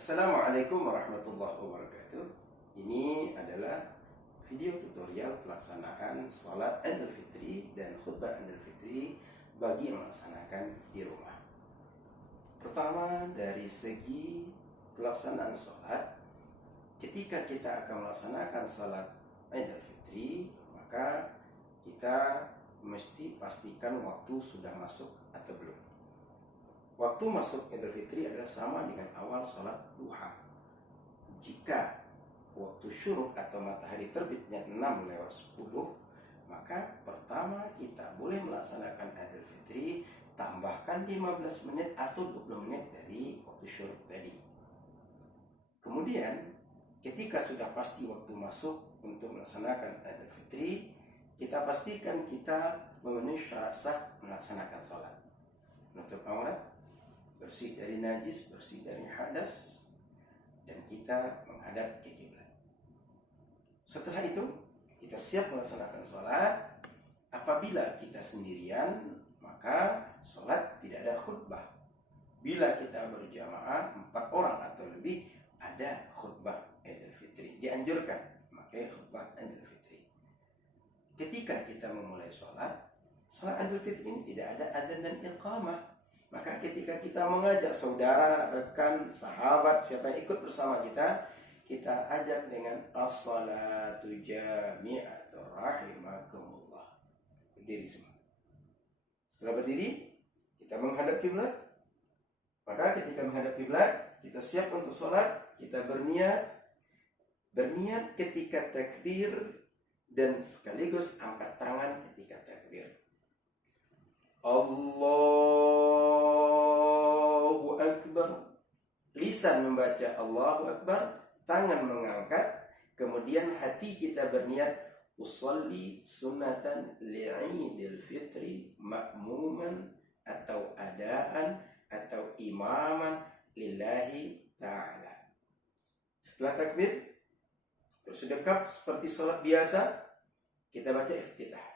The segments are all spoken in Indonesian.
Assalamualaikum warahmatullahi wabarakatuh. Ini adalah video tutorial pelaksanaan sholat Idul Fitri dan khutbah Idul Fitri bagi yang melaksanakan di rumah. Pertama, dari segi pelaksanaan sholat, ketika kita akan melaksanakan sholat Idul Fitri, maka kita mesti pastikan waktu sudah masuk atau belum. Waktu masuk Idul Fitri adalah sama dengan awal sholat duha. Jika waktu syuruk atau matahari terbitnya 6:10, maka pertama kita boleh melaksanakan Idul Fitri, tambahkan 15 menit atau 20 menit dari waktu syuruk tadi. Kemudian, ketika sudah pasti waktu masuk untuk melaksanakan Idul Fitri, kita pastikan kita memenuhi syarat sah melaksanakan sholat. Menutup aurat, bersih dari najis, bersih dari hadas, dan kita menghadap ke kiblat. Setelah itu, kita siap melaksanakan sholat. Apabila kita sendirian, maka sholat tidak ada khutbah. Bila kita berjamaah 4 orang atau lebih, ada khutbah Idul Fitri. Dianjurkan memakai khutbah Idul Fitri. Ketika kita memulai sholat Idul Fitri ini tidak ada adzan dan iqamah. Maka ketika kita mengajak saudara, rekan, sahabat, siapa yang ikut bersama kita, kita ajak dengan as-salatu jami'atu rahimakumullah. Berdiri semua. Setelah berdiri, kita menghadap kiblat. Maka ketika menghadap kiblat, kita siap untuk sholat, kita berniat ketika takbir dan sekaligus angkat tangan ketika takbir. Allahu Akbar. Lisan membaca Allahu Akbar, tangan mengangkat, kemudian hati kita berniat usolli sunnatan li'idil fitri ma'muman atau adaan atau imaman lillahi ta'ala. Setelah takbir, bersedekap seperti salat biasa, kita baca iftitah.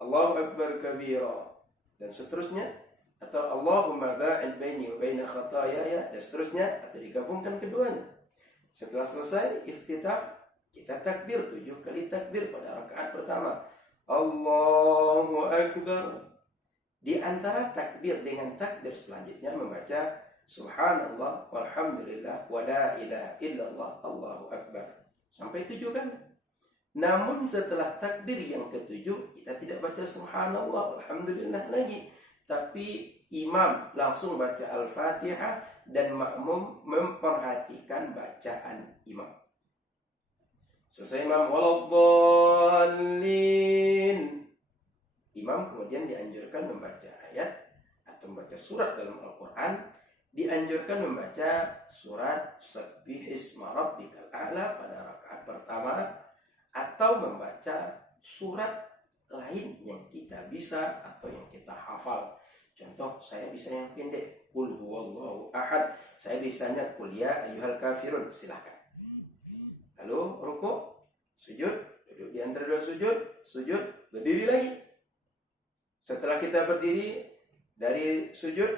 Allahu Akbar kabira, dan seterusnya, atau Allahumma ba'id baini wa baina khataayaya, dan seterusnya, atau digabungkan keduanya. Setelah selesai iftitah, kita takbir 7 kali takbir pada rakaat pertama. Allahu Akbar. Di antara takbir dengan takbir selanjutnya membaca subhanallah walhamdulillah wa la ilaha illallah Allahu Akbar. Sampai 7 kan? Namun setelah takbir yang ke-7, kita tidak baca subhanallah alhamdulillah lagi, tapi imam langsung baca al-fatihah dan makmum memperhatikan bacaan imam. Selesai imam waladdallin, imam kemudian dianjurkan membaca ayat atau membaca surat dalam Al-Quran. Dianjurkan membaca surat Sabbihisma Rabbikal A'la pada rakaat pertama, atau membaca surat lain yang kita bisa atau yang kita hafal. Contoh, saya bisa yang pendek, Qul huwallahu ahad. Saya bisanya Qul ya ayyuhal kafirun. Silakan. Lalu rukuk, sujud, duduk di antara dua sujud, berdiri lagi. Setelah kita berdiri dari sujud,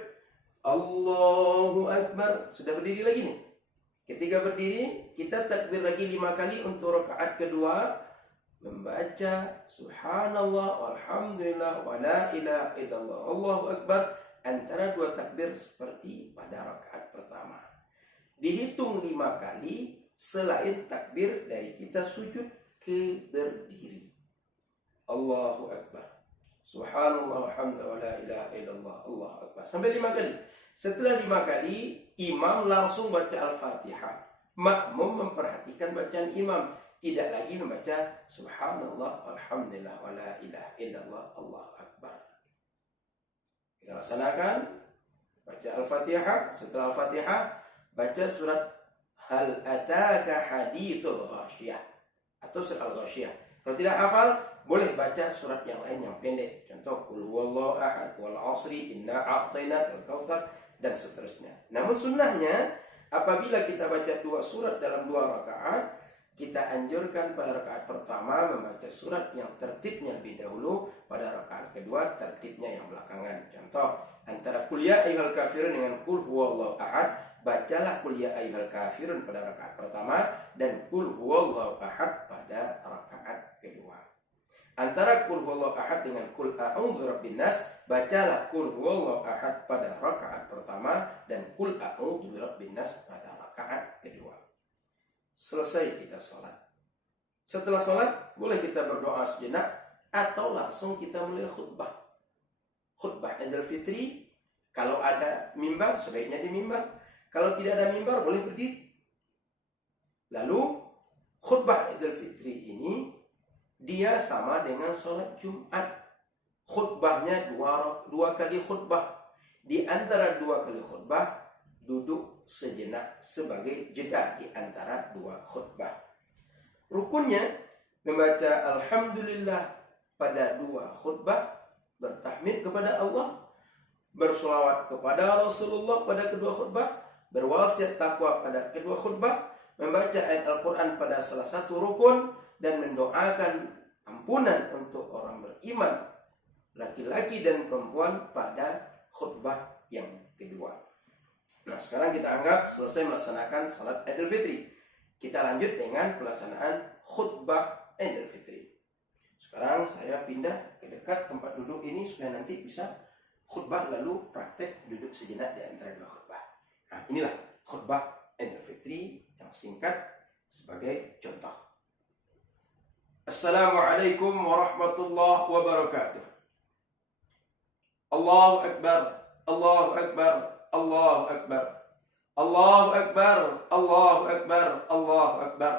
Allahu Akbar, sudah berdiri lagi nih. Ketika berdiri, kita takbir lagi 5 kali untuk rakaat kedua, membaca subhanallah walhamdulillah wa la ilaha illallah Allahu Akbar antara 2 takbir seperti pada rakaat pertama. Dihitung 5 kali selain takbir dari kita sujud ke berdiri. Allahu Akbar, subhanallah walhamdulillah wa la ilaha illallah Allahu Akbar, sampai 5 kali. Setelah 5 kali, imam langsung baca Al-Fatihah. Makmum memperhatikan bacaan imam, tidak lagi membaca subhanallah walhamdulillah wa la ilaha illallah Allahu Akbar. Kita laksanakan, baca Al-Fatihah. Setelah Al-Fatihah, baca surat Hal Ataka Hadithul Ghasyiyah atau surat Al-Ghasyiyah. Kalau tidak hafal, boleh baca surat yang lain yang pendek. Contoh, Qul huwallahu ahad, wal 'ashri, inna a'tainakal kautsar, dan seterusnya. Namun sunnahnya, apabila kita baca 2 surat dalam 2 rakaat, kita anjurkan pada rakaat pertama membaca surat yang tertibnya lebih dahulu, pada rakaat kedua tertibnya yang belakangan. Contoh, antara qul ya ayyuhal kafirun dengan qul huwallahu ahad, bacalah qul ya ayyuhal kafirun pada rakaat pertama dan qul huwallahu ahad pada rakaat kedua. Antara qul huwallahu ahad dengan qul a'udzu birabbin nas, bacalah qul huwallahu ahad pada rakaat pertama dan qul a'udzu birabbin nas pada rakaat kedua. Selesai kita sholat. Setelah sholat, boleh kita berdoa sejenak atau langsung kita mulai khutbah. Khutbah Idul Fitri, kalau ada mimbar, sebaiknya di mimbar. Kalau tidak ada mimbar, boleh berdiri. Lalu, khutbah Idul Fitri ini, dia sama dengan sholat Jumat. Khutbahnya dua kali khutbah. Di antara dua kali khutbah, duduk sejenak sebagai jeda di antara dua khutbah. Rukunnya membaca alhamdulillah pada dua khutbah, bertahmid kepada Allah, berselawat kepada Rasulullah pada kedua khutbah, berwasiat takwa pada kedua khutbah, membaca ayat Al-Quran pada salah satu rukun, dan mendoakan ampunan untuk orang beriman, laki-laki dan perempuan pada khutbah yang kedua. Nah, sekarang kita anggap selesai melaksanakan salat Idul Fitri. Kita lanjut dengan pelaksanaan khutbah Idul Fitri. Sekarang saya pindah ke dekat tempat duduk ini supaya nanti bisa khutbah lalu praktek duduk sejenak di antara dua khutbah. Nah, inilah khutbah Idul Fitri yang singkat sebagai contoh. Assalamualaikum warahmatullahi wabarakatuh. Allahu Akbar, Allahu Akbar, Allahu Akbar, Allahu Akbar, Allahu Akbar, Allahu Akbar,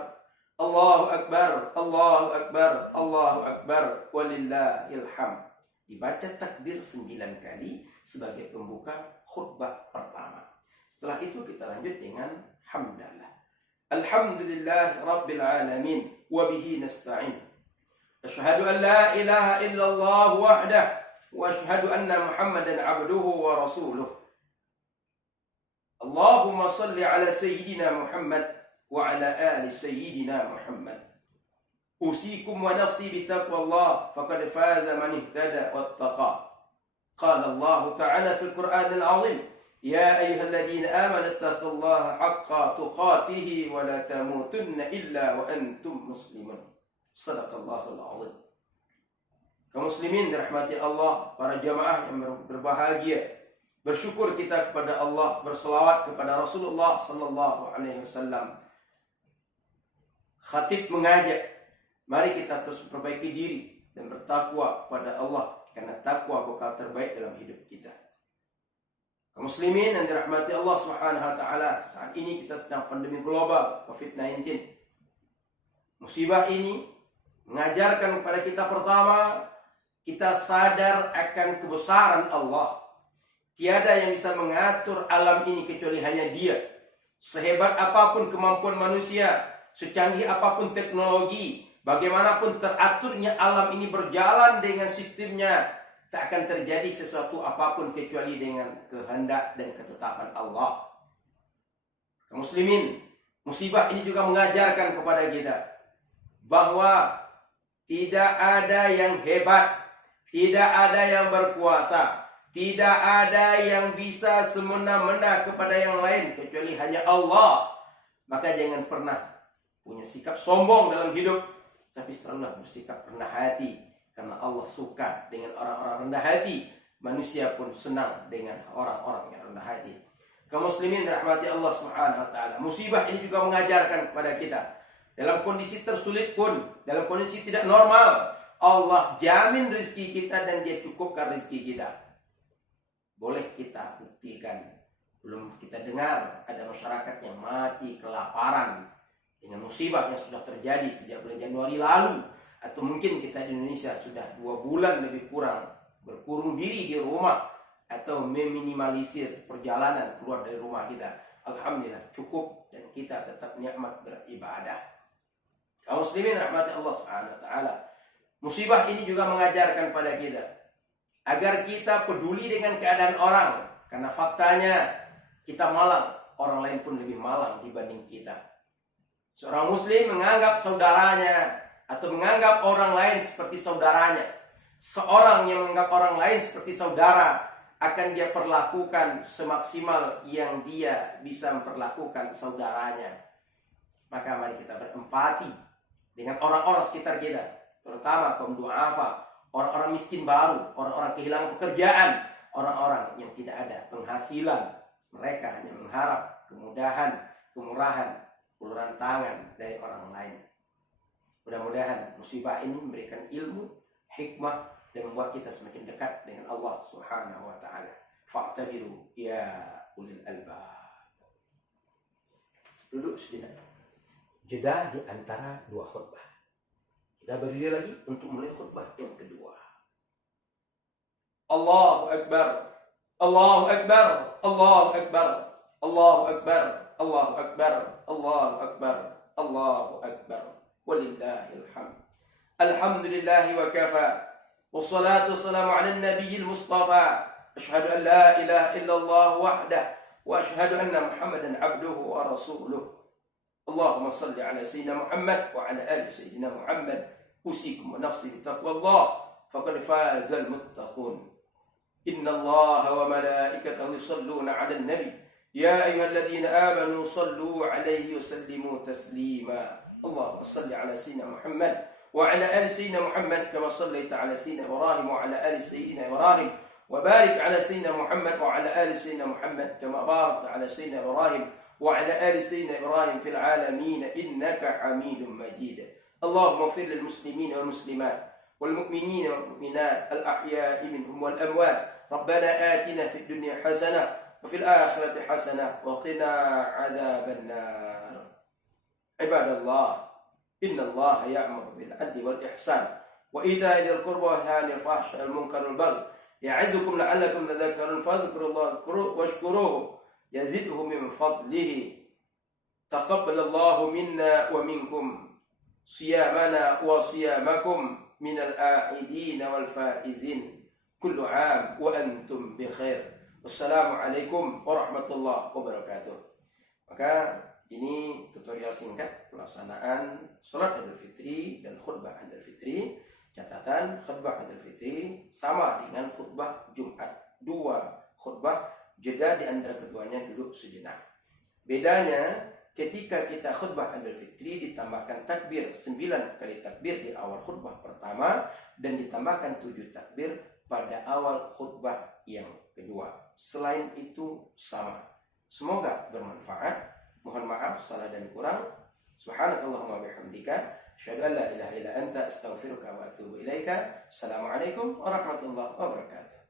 Allahu Akbar, Allahu Akbar, Allahu Akbar, walillahil hamd. Dibaca takbir 9 kali sebagai pembuka khutbah pertama. Setelah itu kita lanjut dengan hamdalah. Alhamdulillah Rabbil Alamin, wabihi nasta'in. Asyhadu an la ilaha illallah wahdah, wa asyhadu anna Muhammadan abduhu wa rasuluh. Allahumma salli ala Sayyidina Muhammad wa ala ali Sayyidina Muhammad. Usikum wa nafsi bitaqwallah, faqad faza man ihtada wattaqa. Qala Allah Ta'ala fil Qur'anil 'azim, ya ayyuhalladzina amanu taqullaha haqqa tuqatih wa la tamutunna illa wa antum muslimun. Shadaqallahul 'azim. Kaum muslimin dirahmati Allah, para jamaah yang berbahagia, bersyukur kita kepada Allah, berselawat kepada Rasulullah sallallahu alaihi wasallam. Khatib mengajak, mari kita terus perbaiki diri dan bertakwa kepada Allah, karena takwa bekal terbaik dalam hidup kita. Kaum muslimin yang dirahmati Allah Subhanahu wa taala, saat ini kita sedang pandemi global COVID-19. Musibah ini mengajarkan kepada kita, pertama, kita sadar akan kebesaran Allah. Tiada yang bisa mengatur alam ini kecuali hanya Dia. Sehebat apapun kemampuan manusia, secanggih apapun teknologi, bagaimanapun teraturnya alam ini berjalan dengan sistemnya, tak akan terjadi sesuatu apapun kecuali dengan kehendak dan ketetapan Allah. Kaum muslimin, musibah ini juga mengajarkan kepada kita bahwa tidak ada yang hebat, tidak ada yang berkuasa, tidak ada yang bisa semena-mena kepada yang lain kecuali hanya Allah. Maka jangan pernah punya sikap sombong dalam hidup, tapi selalu bersikap rendah hati, karena Allah suka dengan orang-orang rendah hati. Manusia pun senang dengan orang-orang yang rendah hati. Kaum muslimin dirahmati Allah Subhanahu wa taala, musibah ini juga mengajarkan kepada kita, dalam kondisi tersulit pun, dalam kondisi tidak normal, Allah jamin rezeki kita dan Dia cukupkan rezeki kita. Boleh kita buktikan, belum kita dengar ada masyarakat yang mati kelaparan dengan musibah yang sudah terjadi sejak bulan Januari lalu, atau mungkin kita di Indonesia sudah 2 bulan lebih kurang berkurung diri di rumah atau meminimalisir perjalanan keluar dari rumah kita. Alhamdulillah cukup dan kita tetap nikmat beribadah. Kaum muslimin rahmati Allah Subhanahu wa taala, musibah ini juga mengajarkan pada kita agar kita peduli dengan keadaan orang, karena faktanya kita malang, orang lain pun lebih malang dibanding kita. Seorang muslim menganggap saudaranya atau menganggap orang lain seperti saudaranya. Seorang yang menganggap orang lain seperti saudara akan dia perlakukan semaksimal yang dia bisa memperlakukan saudaranya. Maka mari kita berempati dengan orang-orang sekitar kita, terutama kaum du'afa, orang-orang miskin baru, orang-orang kehilangan pekerjaan, orang-orang yang tidak ada penghasilan. Mereka hanya mengharap kemudahan, kemurahan, uluran tangan dari orang lain. Mudah-mudahan musibah ini memberikan ilmu, hikmah, dan membuat kita semakin dekat dengan Allah Subhanahu wa ta'ala. Fa'tabiru ya ulil albab. Duduk sejenak. Jeda di antara dua khutbah. Kita berdiri lagi untuk mulai khutbah yang kedua. Allahu Akbar. Allahu Akbar. Allahu Akbar. Allahu Akbar. Allahu Akbar. Allahu Akbar. Allahu Akbar. Walillahil hamd. Alhamdulillahi wa kafa. Wassalatu wassalamu ala nabiyil mustafa. Ashhadu an la ilaha illallah wahdah. Wa ashhadu anna Muhammadan abduhu wa rasuluh. اللهم صل على سيدنا محمد وعلى آل سيدنا محمد أوصيكم ونفسي بتقوى الله فقد فاز المتقون إن الله وملائكته يصلون على النبي يا أيها الذين آمنوا صلوا عليه وسلموا تسليما اللهم صل على سيدنا محمد وعلى آل سيدنا محمد كما صليت على سيدنا إبراهيم وعلى آل سيدنا إبراهيم وبارك على سيدنا محمد وعلى آل سيدنا محمد كما باركت على سيدنا إبراهيم وعلى آل سيدنا إبراهيم في العالمين إنك حميد مجيد اللهم اغفر للمسلمين والمسلمات والمؤمنين والمؤمنات الأحياء منهم والأموات ربنا آتنا في الدنيا حسنة وفي الآخرة حسنة وقنا عذاب النار عباد الله إن الله يأمر بالعدل والإحسان وإيتاء ذي القربى وينهى عن الفحشاء والمنكر والبغي يعظكم لعلكم تذكرون فاذكروا الله واشكروه يزده من فضله تقبل الله منا ومنكم صيامنا وصيامكم من العائدين والفائزين كل عام وأنتم بخير والسلام عليكم ورحمة الله وبركاته. Maka ini tutorial singkat pelaksanaan salat Idul Fitri dan khutbah Idul Fitri. Catatan, khutbah Idul Fitri sama dengan khutbah Jumat. Dua khutbah, jeda di antara keduanya duduk sejenak. Bedanya ketika kita khutbah Idul Fitri ditambahkan takbir 9 kali takbir di awal khutbah pertama dan ditambahkan 7 takbir pada awal khutbah yang kedua. Selain itu sama. Semoga bermanfaat. Mohon maaf salah dan kurang. Subhanakallahumma bihamdika asyhadu an la ilaha illa anta astaghfiruka wa atubu ilaika. Assalamualaikum warahmatullahi wabarakatuh.